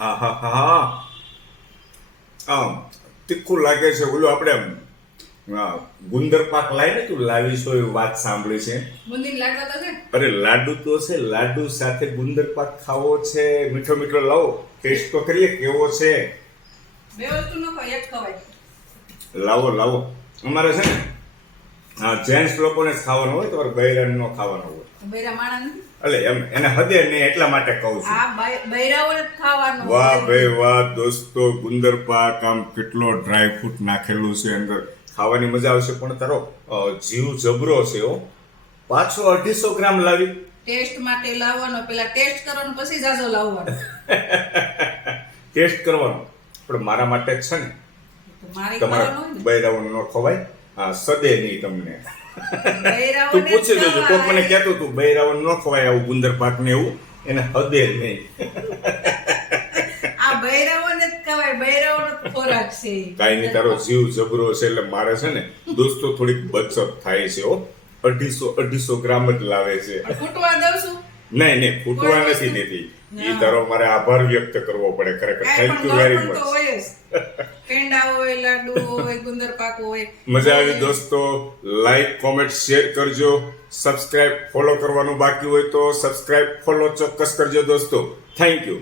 હા હા હા હા. આમ તીખું લાગે છે. ઓલું આપણે ગુંદર પાક લાવીને તું લાવીશો એવી વાત સાંભળી છે. બુંદી લાડવા તો છે. અરે લાડુ તો છે, લાડુ સાથે ગુંદર પાક ખાવો છે. મીઠો મીઠો લાવો, ટેસ્ટ તો કરીએ કેવો છે. બે વસ્તુ ન ખાય, એક ખવાય. લાવો લાવો. અમારે છે ને જેન્ટ્સ લોકોને જ ખાવાનું હોય, તમારે બૈરાને ન ખાવાનું હોય. બૈરા માણા નથી. એટલે એમ એને હદે નહીં એટલા માટે કહું છું. આ બૈરાઓને જ ખાવાનું વાહ હોય. ભાઈ વાહ દોસ્તો, ગુંદર પાક આમ કેટલો ડ્રાય ફ્રૂટ નાખેલું છે અંદર, ખાવાની મજા આવશે. પણ તારો જીવ જબરો છે હો. પાછો 250 ગ્રામ લાવી. ટેસ્ટ માટે લાવવાનો, પેલા ટેસ્ટ કરવાનો પછી જાજો લાવવાનો. ટેસ્ટ કરવાનો પણ મારા માટે જ છે ને. તો મારે તમારા કરવાનો હોય ને. બૈરાઓને ન ખવાય. હા, સદે નહીં તમને. તું બૈરાઓને જ પૂછી લેજો. કોક મને ખવાય. કહેતું તું બૈરાઓને ન ખવાય આવું ગુંદર પાક ને એવું, એને હદે નહીં. આ બૈરાઓને જ ખવાય, બૈરાઓનો જ ખોરાક છે. કાંઈ નહીં, તારો જીવ જબરો છે એટલે મારે છે ને દોસ્તો થોડીક બચત થાય છે હો. 250 ગ્રામ જ લાવે છે. ફૂટવા દઉં છું. નહીં ફૂટવા કોઈ નથી વસ્તુ? દેતી. ના. એ તારો મારે આભાર વ્યક્ત કરવો પડે ખરેખર. કાંઈ થેન્ક પણ યુ વેરી ગળપણ તો મચ. હોય જ. પેંડા હોય, લાડુ હોય, ગુંદર પાક હોય. મજા આવી દોસ્તો. લાઈક, કોમેન્ટ, શેર કરજો. સબસ્ક્રાઇબ, ફોલો કરવાનું બાકી હોય તો સબસ્ક્રાઇબ, ફોલો ચોક્કસ કરજો દોસ્તો. Thank you.